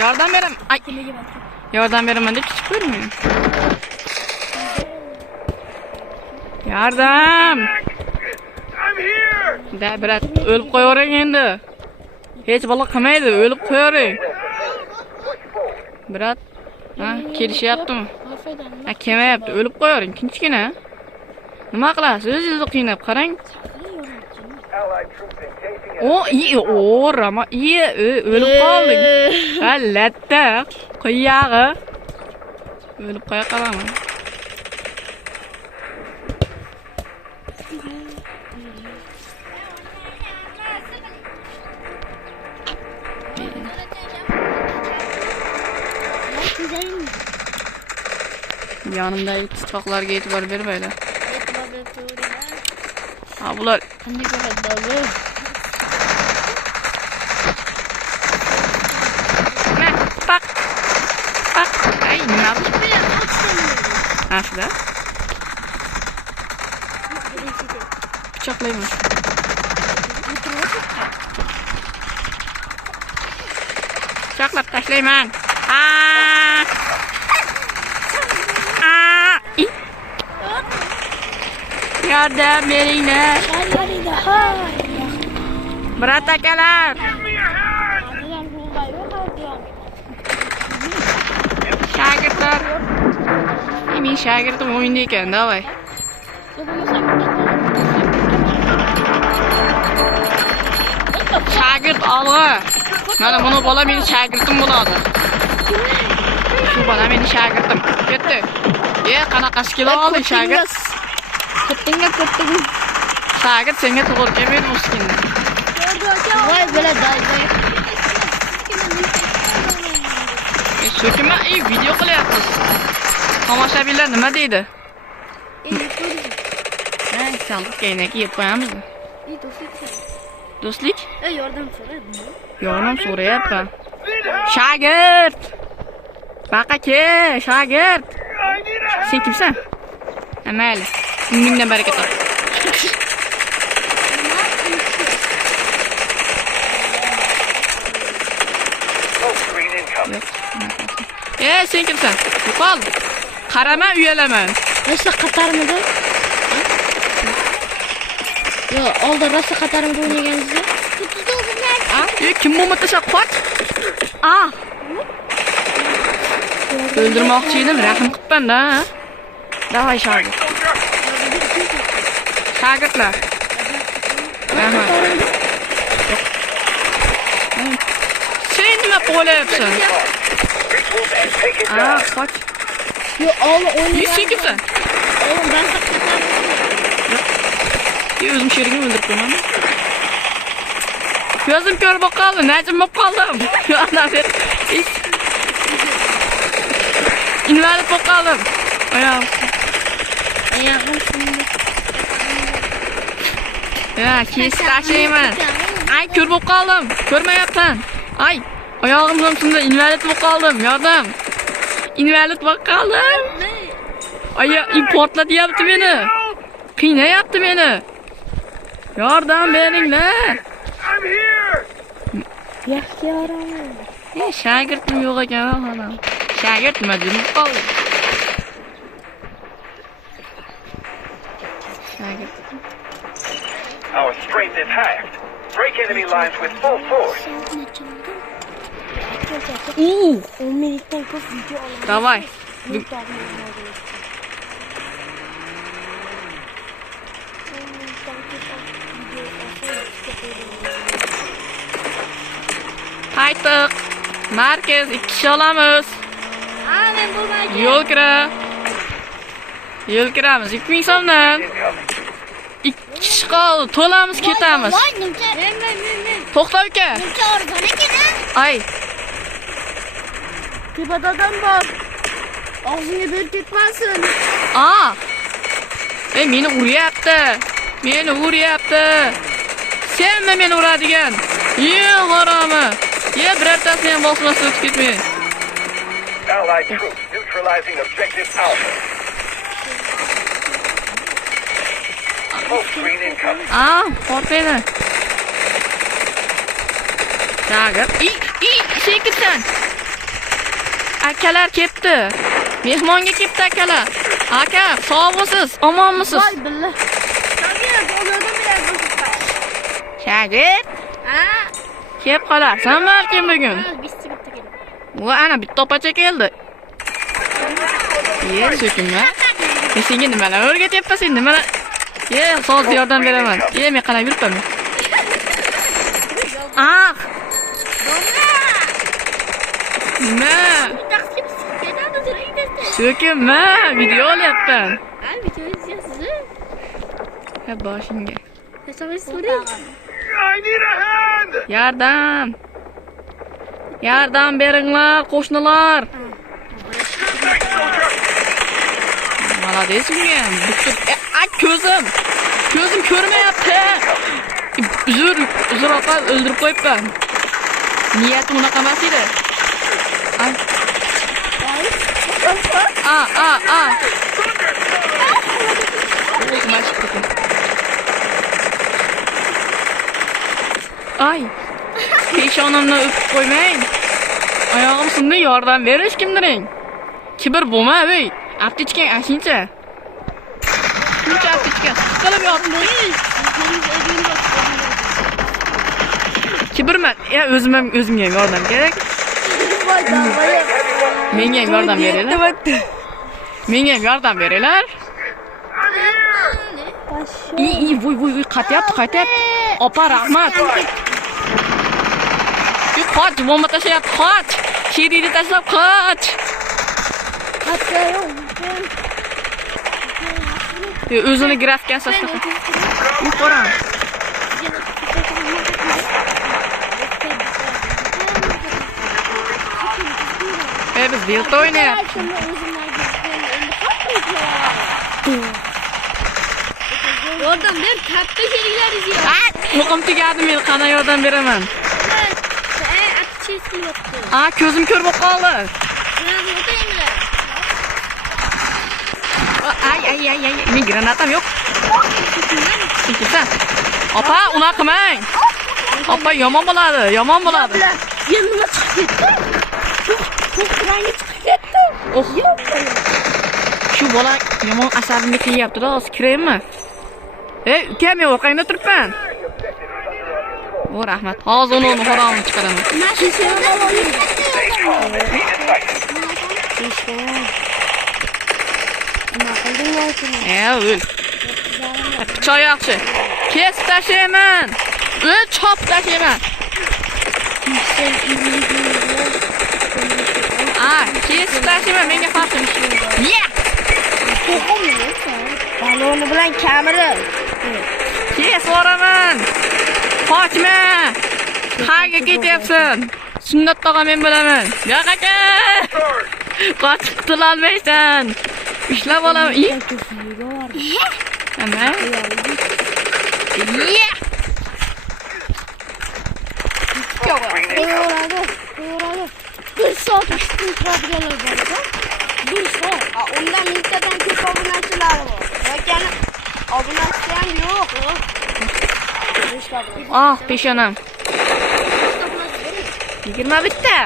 Yordam beraman. Ay. Yordam beraman deb chiqib ko'rmayman. Yordam. Da brat, o'lib qo'yavering endi. Hech bola qilmaydi, o'lib qo'yavering. Brat, ha, kelishyaptimi? Ha, kelmayapti, o'lib qo'yavering, tinchgina. Nima qilasiz? O'zingizni qiynab qarang. Rama, o'lib qolding. Ha, latta, qo'yag'i. O'lib qo'ya qolaman. Yanımdagi tutaqlarga e'tibor bermaylar. Ha, bular qanday ko'radi? Bak. Ay, nima bo'ldi? Afda. Pichoqlayman. Pichoqlab tashlayman. Yordam beringlar. Brat akalar. Shogirdlar. Men shogirdim o'yinda ekan, davay. Shogird olg'a. Mana buni bola meni shogirdim bo'ladi. Shu bola meni shogirdim. Ketdi. Qanaqasi kilo olding shogird? Ketding. Shogird senga to'g'ri kelmaydi muskindi. Voy biladay. So'kima, video qilyapmiz. Tomoshabinlar nima deydi? Salqin kaynak yeb qo'yamizmi? Do'stlik? Yordam so'rayapman. Yordam so'rayapman. Shogird! Baqaka, shogird. Sen kimsan? Mayli. Mingdan baraka top. Sen kimsan? Yo'qol. Qarama, uyalaman. Rosa qatarmidi? Yo, oldin rosa qatarmidi o'ynaganingizda? Kim bo'lmasa qoch. O'ldirmoqchi edim, rahim qilibman-da. Davay shogird. Shogirdlar. Rahmat. Sen nima qo'yapsan? Qoch. Yo, o'ynagan. Sen kimsan? Oğlum ben saklandım. O'zim sherigini o'ldirib qo'yman. Ko'zim ko'r bo'lib qoldi, najm bo'lib qoldim. Invalid bo'lib qoldim. Oyog'im shunday. Kesib tashlayman. Ay, ko'r bo'lib qoldim. Ko'rmayapsan. Ay, oyog'im shunda invalid bo'lib qoldim. Yordam. Invalid bo'lib qoldim. Portlatyapti meni. Qiynayapti meni. Yordam beringlar. Yaxshi yoraman. Shogirdim yo'q ekan, xolam. Shogird nima deb qoldi? Shogird. Our strength is hacked. Break enemy lines with full force. Давай. Qaytdik. Markaz 2 kishi olamiz. Men bo'lmaydi. Yo'l kiramiz 2000 so'mdan. 2 kishi qoldi, to'lamiz, ketamiz. Men. To'xta uka. Buncha organa kerak. Ay. Tepada odam bor. Og'zingga ber ketmasin. Meni uryapti. Senmi meni uradigan? Haromi. Birortasini ham bosmasa o'tib ketmang. Allied troops neutralizing objective Alpha. Smoke screen incoming. Qo'rqmaydi. Shogird. ishga ketsin. Akalar ketdi. Mehmonga ketdi akalar. Aka, sog'misiz? Omonmisiz? Voy billa. Shogird, o'g'lim bilan Shagir, Ha? kelib qolarsan balkim bugun. Bitta keldi. Va ana bitta opacha keldi. So'kinma. Senga nimalar o'rgatyapman sen, nimalar? So'z yordam beraman. Men qarab yuribman. Ah! Nima? So'kinma, video olyapman. Ha, video izlayapsiz? Ha, boshingga. So'rang. I need a hand! Yordam! Yordam beringlar, qo'shnilar. Thanks, soldier! Malades bunga. Ko'zim. Ko'zim ko'rmayapti. Uzr opa o'ldirib qo'yibman. Niyatim unaqa emas edi. Ay. Peshonamni o'pib qo'ymang. Oyog'im sindi, yordam berish kimdiring. Kibr bo'lma, ey. Aptichkang ashincha. Shuncha aptichka. Qilib yotdi. Kibrman. O'zimga yordam kerak. Menga yordam beringlar. Menga yordam beringlar. Voy, qatyapti. Opa, rahmat. Qoch, bomba tashlayapti, qoch. Sheriyni tashlab qoch. O'zini grafga asoslab. Qarang. Biz delta o'ynayapmiz. Yordam ber, katta sheriklar izlayapti. O'qim tegadi, men qana yordam beraman. Ko'zim ko'r bo'lib qoldi. Ay, men granatam yo'q. Sen. Opa, unaqa qilmang. Opa, yomon bo'ladi. Nima chiqib ketdi? Rangi chiqib ketdi. Shu bola yomon asabimga tegyapti-da, hozir kiraymi? Ukam, men orqangda turibman. Rahmat. Hozir uni qorong'ini chiqaraman. O'l. Pichoq yaxshi. Kesib tashlayman. Chopib tashlayman. Kesib tashlayman, menga farqim yo'q. Baloni bilan kamirib. Kes o'raman. Qochma. Qayerga ketyapsan? Sunnat tog'a men bilaman. Yo'q aka. Qochib qutulolmaysan. Ishlab olaman. Nima? Bir soat ishni qiladiganlar bor-ku. Bir soat. Undan mingtadan ko'p obunachilar bor. Lekin obunachi ham yo'q. Peshonam. 20 bitta.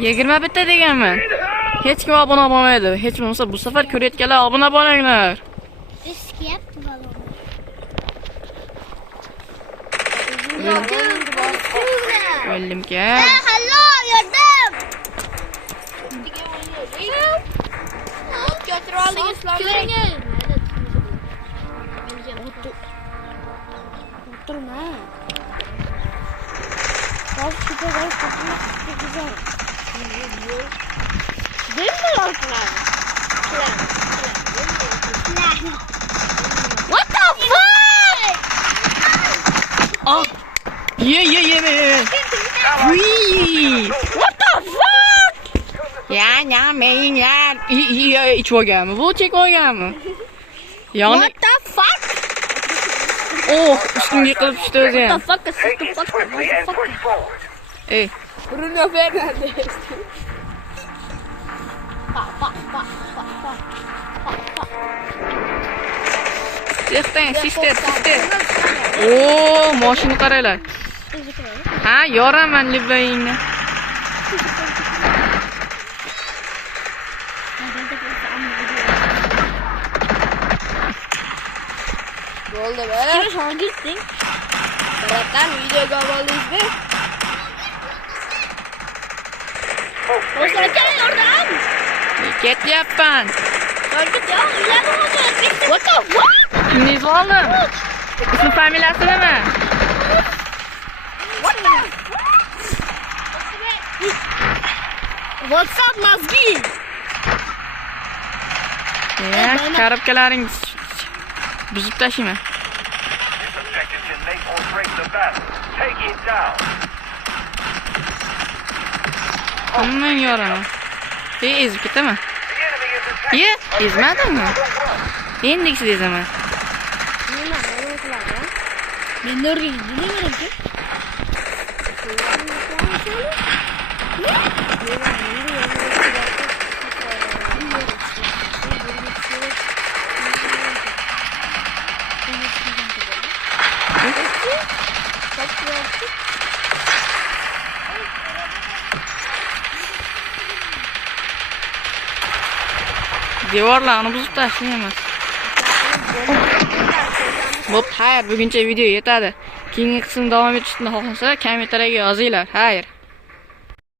20 bitta deganman. Hech kim obuna bo'lmaydi. Hech bo'lmasa bu safar ko'rayotganlar obuna bo'linglar. Riskiyapti balon. O'ldim-ka. Hallo, yordam. O'tirma. What the fuck? Yeah. What the fuck? Men ichib olganmi? Bu chek olganmi? What the fuck? Ustimga yiqilib tushdi o'zi ham. What the Take it quickly and push forward. Bruno Fernandes. Sister. Mashina qaranglar. Ha, yoraman liblayingni. Bo'ldi be. Shuni shogirdding. Biratdan videoga oldingizmi? O'sha yordam. Ketyapman. Shogird yo'q, ularni hozir. What the fuck? Kimningiz olim? Ism familiyasi nima? What the? What's up, Mazgi? Karobkalaringiz buzib tashlayman. This objective can make or break the battle. Take it down. Hammang yoraman. Ezib ketaman. The enemy is attacking. Ezmadingmi? Endi ezaman. Nima qiladi? Men o'rgandim, Devorlarni buzib tashlayman. Bo'pti, xayr, buguncha video yetadi. Keyingi qism davom etishini xohlasa, kommentariyga yozinglar. Xayr.